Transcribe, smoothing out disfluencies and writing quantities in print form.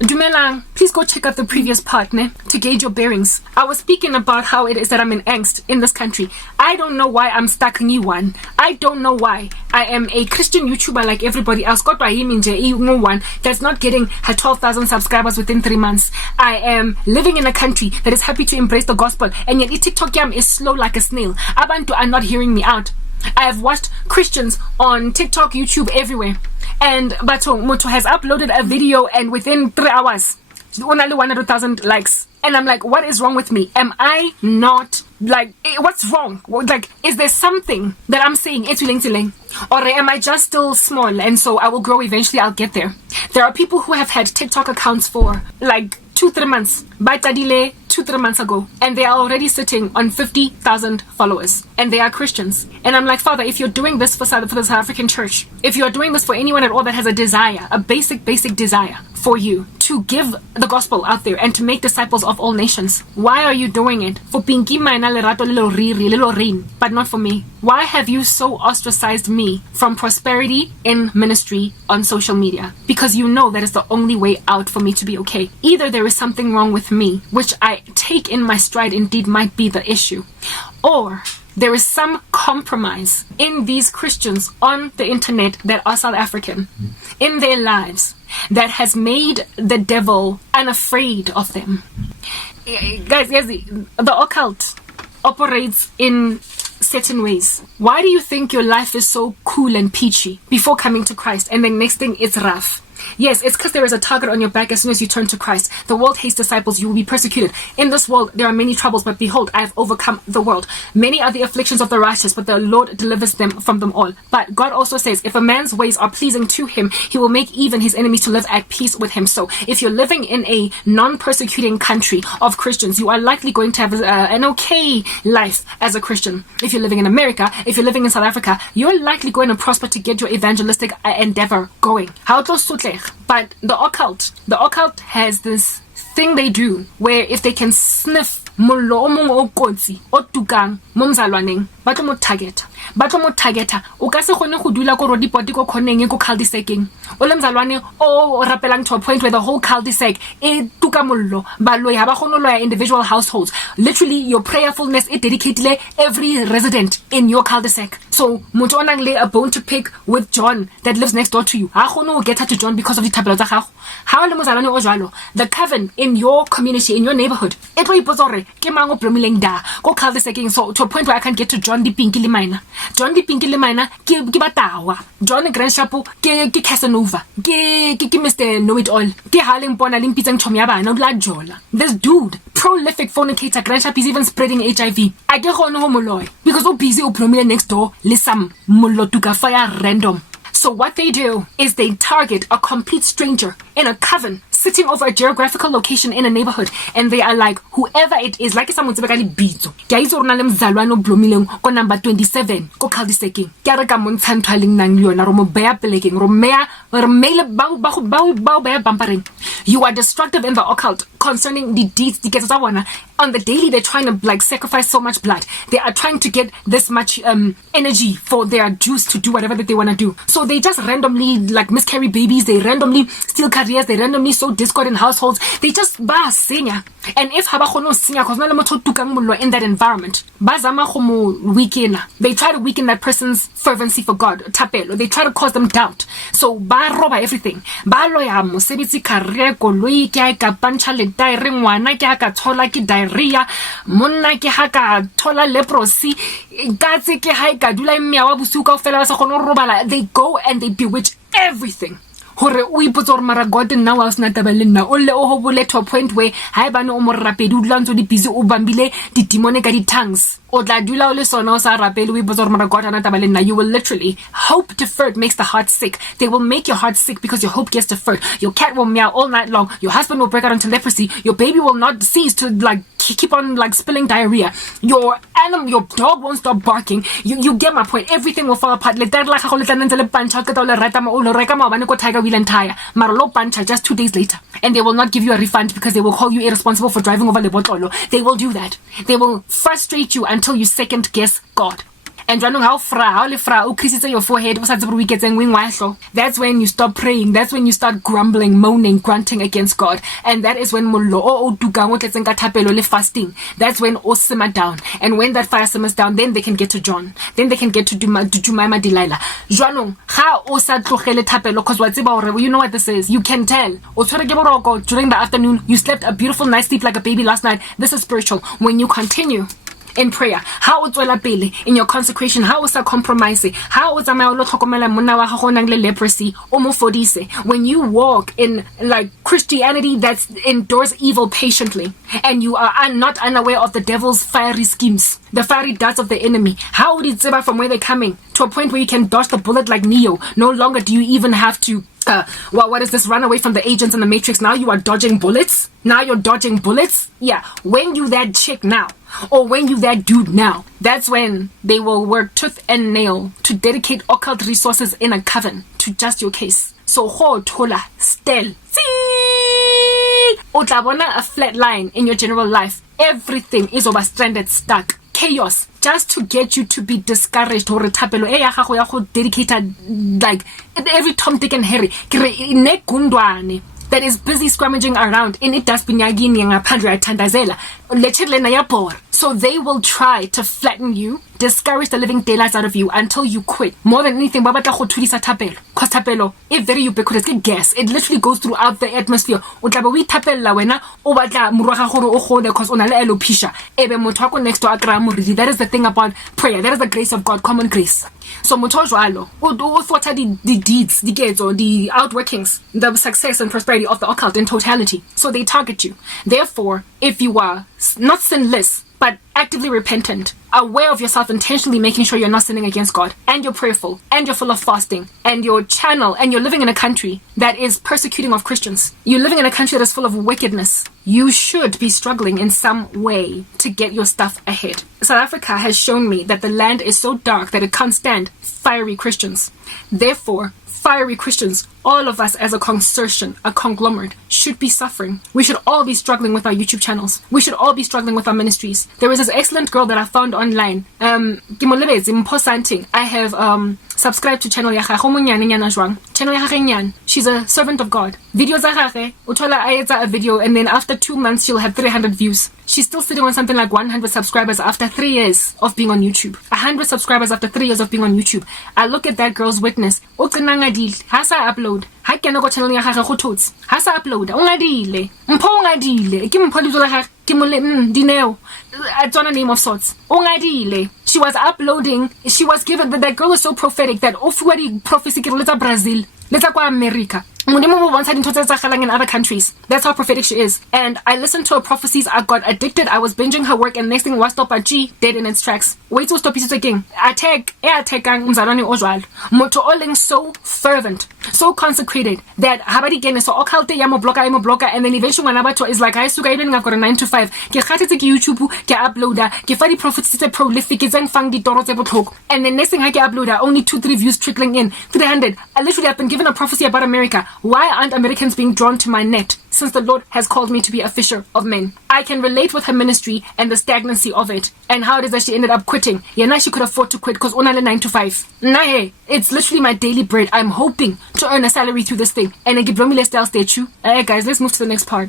Dumelang, please go check out the previous part, to gauge your bearings. I was speaking about how it is that I'm in angst in this country. I don't know why I'm stuck in one. I don't know why. I am a Christian YouTuber like everybody else. Got one that's not getting her 12,000 subscribers within 3 months. I am living in a country that is happy to embrace the gospel, and yet TikTok yam is slow like a snail. Abantu are not hearing me out. I have watched Christians on TikTok, YouTube, everywhere. And Bato Moto has uploaded a video, and within 3 hours, only 100,000 likes. And I'm like, what is wrong with me? Am I not, like, what's wrong? Like, is there something that I'm saying, or am I just still small, and so I will grow eventually, I'll get there? There are people who have had TikTok accounts for, like, 2-3 months. Baitadile 2-3 months ago, and they are already sitting on 50,000 followers, and they are Christians. And I'm like, Father, if you're doing this for the South African church, if you're doing this for anyone at all that has a desire, a basic desire for you to give the gospel out there and to make disciples of all nations, why are you doing it for Pinky Maina Lerato Little Rin, but not for me? Why have you so ostracized me from prosperity in ministry on social media? Because you know that is the only way out for me to be okay. Either there is something wrong with me, which I take in my stride indeed might be the issue, or there is some compromise in these Christians on the internet that are South African in their lives that has made the devil unafraid of them. Guys, yes, the occult operates in certain ways. Why do you think your life is so cool and peachy before coming to Christ, and the next thing it's rough? Yes, it's because there is a target on your back as soon as you turn to Christ. The world hates disciples. You will be persecuted. In this world, there are many troubles, but behold, I have overcome the world. Many are the afflictions of the righteous, but the Lord delivers them from them all. But God also says, if a man's ways are pleasing to him, he will make even his enemies to live at peace with him. So if you're living in a non-persecuting country of Christians, you are likely going to have an okay life as a Christian. If you're living in America, if you're living in South Africa, you're likely going to prosper to get your evangelistic endeavor going. How to sutle? But the occult has this thing they do where if they can sniff mollo o mong o kotsi o tukang mo mzalwaneng ba tlo mo targeta o ka se gone go dula ko rodipoti ko khoneng ko cul-de-saceng o le mzalwane o rapelang to a point where the whole cul-de-sac e tuka mollo ba loya ba gone loya individual households. Literally your prayerfulness is dedicated every resident in your cul-de-sac. So motho o nang le a bone to pick with John that lives next door to you, ha gone o get her to John because of dithapelo tsa gago. Ha le mozalwane o jwalo, the coven in your community, in your neighborhood, it will ipotsa gore ke mang o blomileng da go cul-de-saceng, so to a point where I can't get to John di Pinky le Mina. John di Pinky le Mina ke batawa. John Granshapo ke Casanova. Ke Mr. Know It All. Ke haleng pona le mpitsang chomi ya bana o la jola. This dude, prolific fornicator, Grandshap is even spreading HIV. I get gone ho moloi because o busy o blomile next door le some mollo tuka fire random. So what they do is they target a complete stranger in a coven sitting over a geographical location in a neighborhood, and they are like, whoever it is, like someone to be bizo. Ke itse rona le mzalwane blomileng ko number 27 ko cul-de-saceng. Ke re ka montshanthaling nang yona ro mo beya pelekeng ro meya re mele ba beya bampareng. You are destructive in the occult concerning the deeds di ketso tsa bona. On the daily, they're trying to like sacrifice so much blood. They are trying to get this much energy for their juice to do whatever that they want to do. So they just randomly like miscarry babies. They randomly steal careers. They randomly sow discord in households. They just ba sinya. And if haba khono sinya cause na le motho tukang mollo in that environment, ba zama go mo weaken. They try to weaken that person's fervency for God, tapelo. They try to cause them doubt. So ba roba everything. Ba loya mosebetsi career koloi ke ka pancha le diary ngwana ke ka thola ke diarrhea monna ke ha ka thola leprosy katse ke ha ka dula mmya wa bosiu ka fela ba sa gone robala. They go and they bewitch everything. Hore o ipotsa gore mara God nna wa sna tabele nna o le o hobole to a point where ha e bane o mo rapedi o dula ntse di busy o bambile di demonic ka di tongues o tla dula o le sona o sa rapele o ipotsa gore mara God ana tabele nna. You will literally, hope deferred makes the heart sick. They will make your heart sick because your hope gets deferred. Your cat will meow all night long. Your husband will break out into leprosy. Your baby will not cease to like keep on like spilling diarrhea. Your animal, your dog won't stop barking. You get my point. Everything will fall apart. Let that like go le tlanentse le pancha ka le rata mo lo reka maobane ko Tiger Wheel and Tire. Mara lo pancha just 2 days later. And they will not give you a refund because they will call you irresponsible for driving over le botolo. They will do that. They will frustrate you until you second guess God. And your forehead, that's when you stop praying. That's when you start grumbling, moaning, grunting against God. And that is when fasting. That's when all simmer down. And when that fire simmers down, then they can get to John. Then they can get to Jemima Delilah. Because you know what this is. You can tell. During the afternoon, you slept a beautiful night's sleep like a baby last night. This is spiritual. When you continue in prayer, how in your consecration, how compromise, how leprosy, when you walk in like Christianity that endures evil patiently, and you are not unaware of the devil's fiery schemes, the fiery darts of the enemy, how would it from where they're coming to a point where you can dodge the bullet like Neo? No longer do you even have to what is this, run away from the agents in the Matrix. Now you are dodging bullets. Yeah, when you that chick now, or when you that dude now, that's when they will work tooth and nail to dedicate occult resources in a coven to just your case. So ho tola stel utabona a flat line in your general life. Everything is overstranded, stuck, chaos, just to get you to be discouraged or dedicated like every Tom, Dick and Harry that is busy scrummaging around in it does so they will try to flatten you, discourage the living daylights out of you until you quit. More than anything, because tapelo is very ubiquitous. Gas, it literally goes throughout the atmosphere. Next to that is the thing about prayer. That is the grace of God, common grace. So what are the deeds, the outworkings, the success and prosperity of the occult in totality. So they target you. Therefore, if you are not sinless, but actively repentant, aware of yourself, intentionally making sure you're not sinning against God, and you're prayerful, and you're full of fasting, and you're and you're living in a country that is persecuting of Christians, you're living in a country that is full of wickedness, you should be struggling in some way to get your stuff ahead. South Africa has shown me that the land is so dark that it can't stand fiery Christians. Therefore, fiery Christians, all of us as a consortium, a conglomerate, should be suffering. We should all be struggling with our YouTube channels. We should all be struggling with our ministries. There is this excellent girl that I found online. I have subscribe to channel ya channel. She's a servant of God. Videos a video, and then after 2 months she'll have 300 views. She's still sitting on something like 100 subscribers after 3 years of being on YouTube. 100 subscribers after 3 years of being on YouTube. I look at that girl's witness. Hasa upload. Ha kena go channel ya gagwe go thotse. Hasa upload. Ungadile. Mpho ungadile. Ke mpho le la ke mo le dineo. It's on a name of sorts. Ungadile. She was uploading. She was given that girl is so prophetic that ofuwa prophecy ke letsa Brazil. Letsa kwa America. In other countries. That's how prophetic she is. And I listened to her prophecies. I got addicted. I was binging her work, and next thing was stop at G dead in its tracks. Wait to stop it again. Attack Moto Oling so fervent, so consecrated that habadi gene so okalte ya mo blocker, and then eventually Manabato is like, I suka even I've got a 9 to 5. Ke khatetse ke YouTube, ke uploader, ke fa di prophets tse prolific, ke tsang fang di toro tse botlhoko. And then next thing I ke uploader, only 2-3 views trickling in. 300. I literally have been given a prophecy about America. Why aren't Americans being drawn to my net? Since the Lord has called me to be a fisher of men. I can relate with her ministry and the stagnancy of it, and how it is that she ended up quitting. Now she could afford to quit because only 9 to 5. Nah, it's literally my daily bread. I'm hoping to earn a salary through this thing. And I give me less statue. Guys, let's move to the next part.